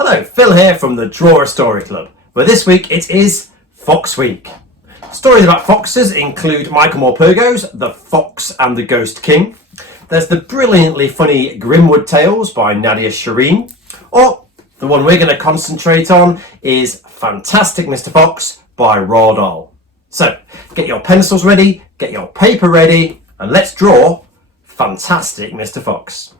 Hello, Phil here from the Draw a Story Club, where this week it is Fox Week. Stories about foxes include Michael Morpurgo's The Fox and the Ghost King. There's the brilliantly funny Grimwood Tales by Nadia Shireen. Or the one we're going to concentrate on is Fantastic Mr. Fox by Roald Dahl. So, get your pencils ready, get your paper ready, and let's draw Fantastic Mr. Fox.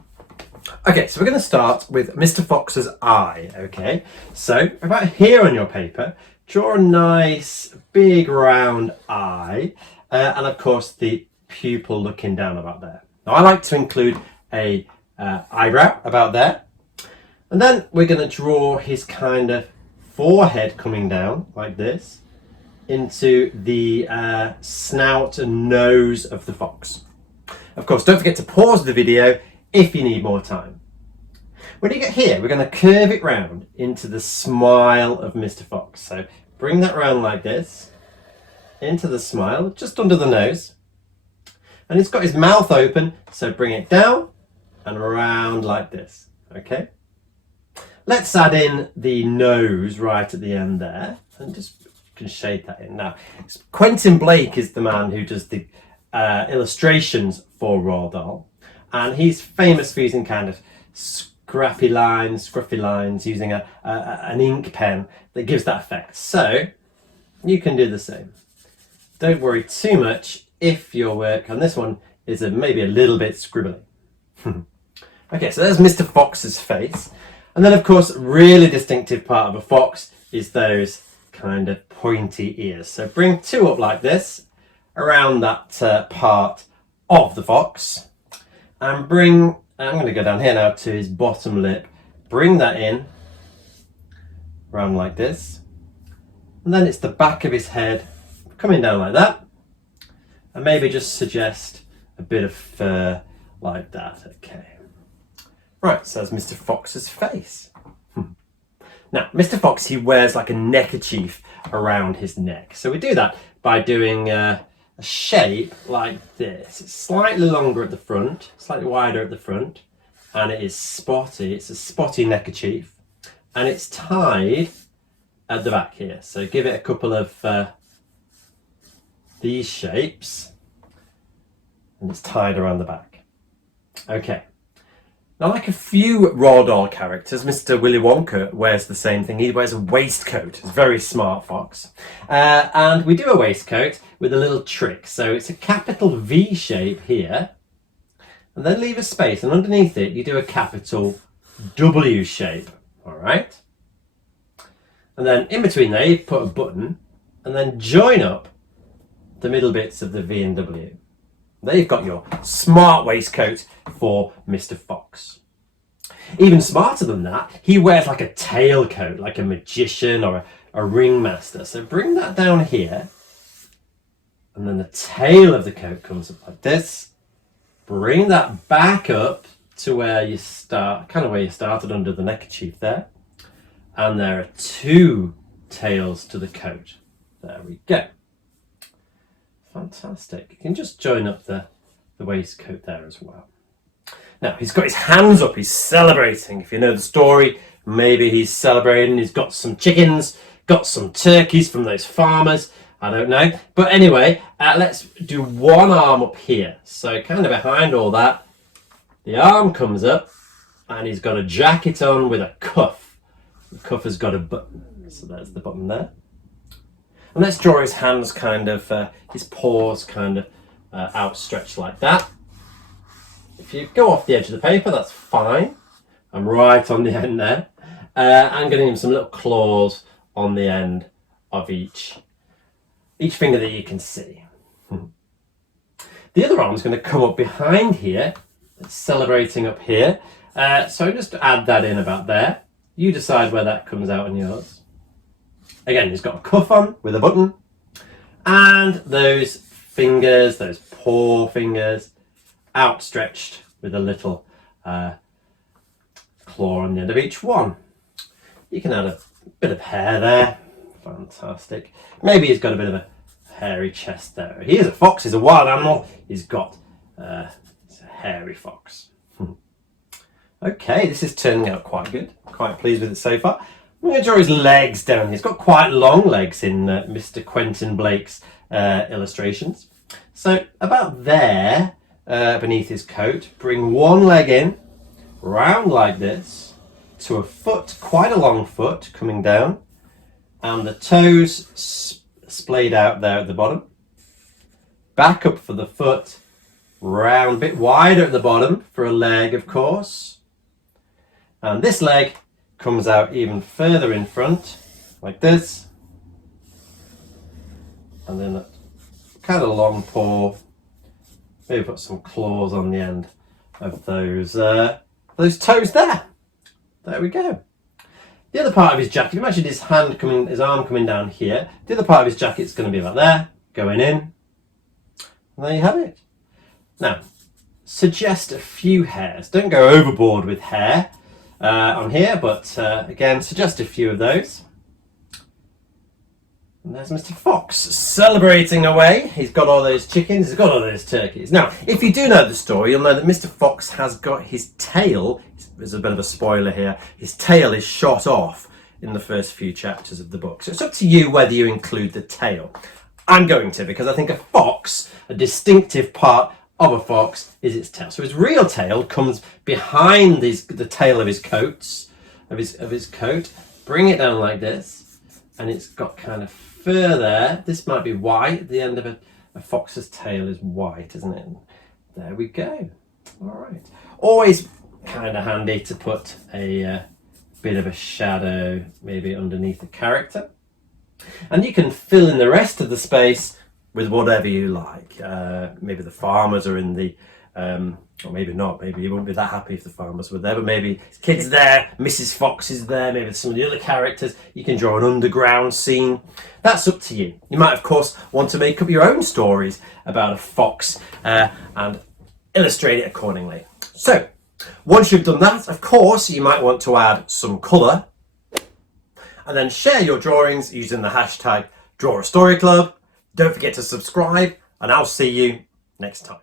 Okay, so we're going to start with Mr. Fox's eye, okay? So, about here on your paper, draw a nice big round eye, and of course the pupil looking down about there. Now I like to include a eyebrow about there, and then we're going to draw his kind of forehead coming down like this into the snout and nose of the fox. Of course, don't forget to pause the video if you need more time. When you get here, we're going to curve it round into the smile of Mr. Fox. So bring that round like this, into the smile, just under the nose. And he's got his mouth open, so bring it down and around like this, okay? Let's add in the nose right at the end there, and just can shade that in. Now, Quentin Blake is the man who does the illustrations for Roald Dahl, and he's famous for using kind of scruffy lines, using an ink pen that gives that effect. So you can do the same. Don't worry too much if your work on this one is maybe a little bit scribbly. Okay, so there's Mr. Fox's face. And then of course, really distinctive part of a fox is those kind of pointy ears. So bring two up like this around that part of the fox, and bring, I'm going to go down here now to his bottom lip, bring that in around like this, and then it's the back of his head coming down like that, and maybe just suggest a bit of fur like that. Okay, right, so that's Mr. Fox's face. Now, Mr. Fox, he wears like a neckerchief around his neck. So we do that by doing a shape like this. It's slightly longer at the front, slightly wider at the front, and it is spotty. It's a spotty neckerchief, and it's tied at the back here. So give it a couple of these shapes, and it's tied around the back. Okay. Now, like a few Roald Dahl characters, Mr. Willy Wonka wears the same thing. He wears a waistcoat. It's a very smart fox. And we do a waistcoat with a little trick. So it's a capital V shape here, and then leave a space. And underneath it, you do a capital W shape. All right? And then in between there, you put a button, and then join up the middle bits of the V and W. There you've got your smart waistcoat for Mr. Fox. Even smarter than that, he wears like a tailcoat, like a magician or a ringmaster. So bring that down here, and then the tail of the coat comes up like this. Bring that back up to where you start, kind of where you started under the neckerchief there. And there are two tails to the coat. There we go. Fantastic. You can just join up the waistcoat there as well. Now, he's got his hands up, he's celebrating. If you know the story, maybe he's celebrating, he's got some chickens, got some turkeys from those farmers, I don't know. But anyway, let's do one arm up here. So kind of behind all that, the arm comes up, and he's got a jacket on with a cuff. The cuff has got a button, so there's the button there. And let's draw his hands kind of, his paws kind of outstretched like that. If you go off the edge of the paper, that's fine. I'm right on the end there. I'm getting him some little claws on the end of each finger that you can see. The other arm's going to come up behind here. It's celebrating up here. So just add that in about there. You decide where that comes out on yours. Again, he's got a cuff on with a button, and those fingers, those paw fingers, outstretched with a little claw on the end of each one. You can add a bit of hair there. Fantastic. Maybe he's got a bit of a hairy chest there. He is a fox, he's a wild animal. He's got, it's a hairy fox. Okay, this is turning out quite good. Quite pleased with it so far. I'm going to draw his legs down here. He's got quite long legs in Mr. Quentin Blake's illustrations. So about there, beneath his coat, bring one leg in, round like this, to a foot, quite a long foot coming down, and the toes splayed out there at the bottom. Back up for the foot, round, a bit wider at the bottom for a leg, of course. And this leg comes out even further in front, like this. And then a kind of long paw. Maybe put some claws on the end of those toes there. There we go. The other part of his jacket, imagine his arm coming down here. The other part of his jacket is going to be about there, going in. And there you have it. Now, suggest a few hairs. Don't go overboard with hair on here, but again, suggest a few of those. And there's Mr. Fox celebrating away. He's got all those chickens, he's got all those turkeys. Now, if you do know the story, you'll know that Mr. Fox has got his tail, there's a bit of a spoiler here, his tail is shot off in the first few chapters of the book. So it's up to you whether you include the tail. I'm going to, because I think a fox, a distinctive part of a fox is its tail. So his real tail comes behind the tail of his coat. Bring it down like this, and it's got kind of fur there. This might be white. The end of a fox's tail is white, isn't it? There we go. All right. Always kind of handy to put a bit of a shadow maybe underneath the character. And you can fill in the rest of the space with whatever you like. Maybe the farmers are in the, or maybe not, maybe you wouldn't be that happy if the farmers were there, but maybe kids there, Mrs. Fox is there, maybe some of the other characters. You can draw an underground scene. That's up to you. You might, of course, want to make up your own stories about a fox and illustrate it accordingly. So, once you've done that, of course, you might want to add some colour. And then share your drawings using the hashtag DrawAStoryClub. Don't forget to subscribe, and I'll see you next time.